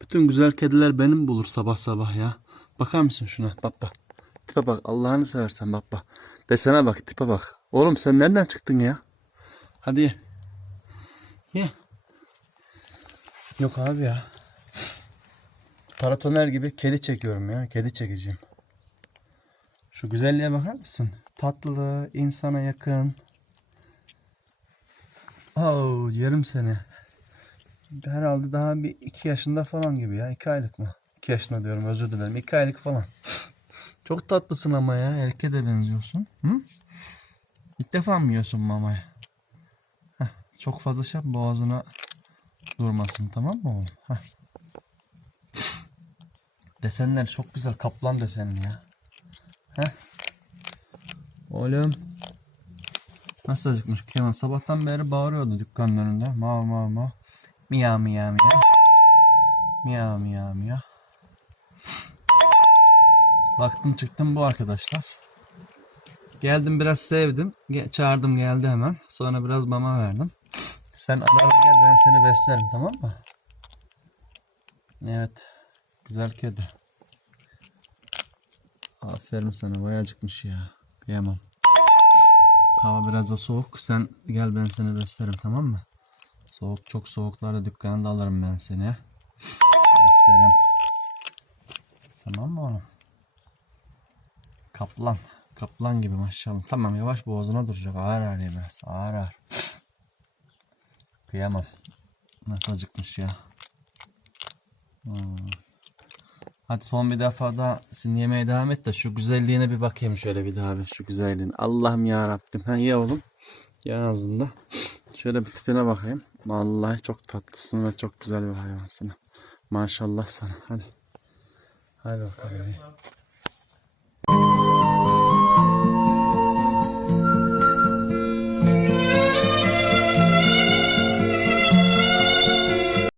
Bütün güzel kediler benim bulur sabah sabah ya. Bakar mısın şuna? Bak bak. Tipe bak. Allah'ını seversen bak bak. Desene bak tipe bak. Oğlum sen nereden çıktın ya? Hadi ye. Ye. Yok abi ya. Paratoner gibi kedi çekiyorum ya. Kedi çekeceğim. Şu güzelliğe bakar mısın? Tatlılığı, insana yakın. Oo, yerim seni. Herhalde daha bir iki yaşında falan gibi ya. iki aylık mı? İki yaşında diyorum özür dilerim. iki aylık falan. Çok tatlısın ama ya. Erkeğe de benziyorsun. Hı? İlk defa mı yiyorsun mamayı? Heh, çok fazla şey yapma, boğazına durmasın tamam mı oğlum? Heh. Desenler çok güzel. Kaplan desenli ya. Heh. Oğlum. Nasıl acıkmış Kemal? Sabahtan beri bağırıyordu dükkanın önünde. Mav mav mav. Miyav miyav miyav. Miyav miyav miyav. Baktım çıktım bu arkadaşlar. Geldim biraz sevdim. Ge- çağırdım geldi hemen. Sonra biraz mama verdim. Sen ara ara gel ben seni beslerim tamam mı? Evet. Güzel kedi. Aferin sana bayağı acıkmış ya. Yemem. Hava biraz da soğuk. Sen gel ben seni beslerim tamam mı? Soğuk çok soğuklarda dükkanda alırım ben seni. Beslerim. Tamam mı oğlum? Kaplan. Kaplan gibi maşallah. Tamam yavaş boğazına duracak. Ağır ağır biraz. Ağır ağır. Kıyamam. Nasıl acıkmış ya. Hmm. Hadi son bir defa daha sin yemeye devam et de şu güzelliğine bir bakayım şöyle bir daha bir şu güzelliğine. Allah'ım ya Rabbim. Ha ye oğlum. Ye ağzında. Şöyle bir tipine bakayım. Vallahi çok tatlısın ve çok güzel bir hayvansın. Maşallah sana. Hadi. Hadi bakalım.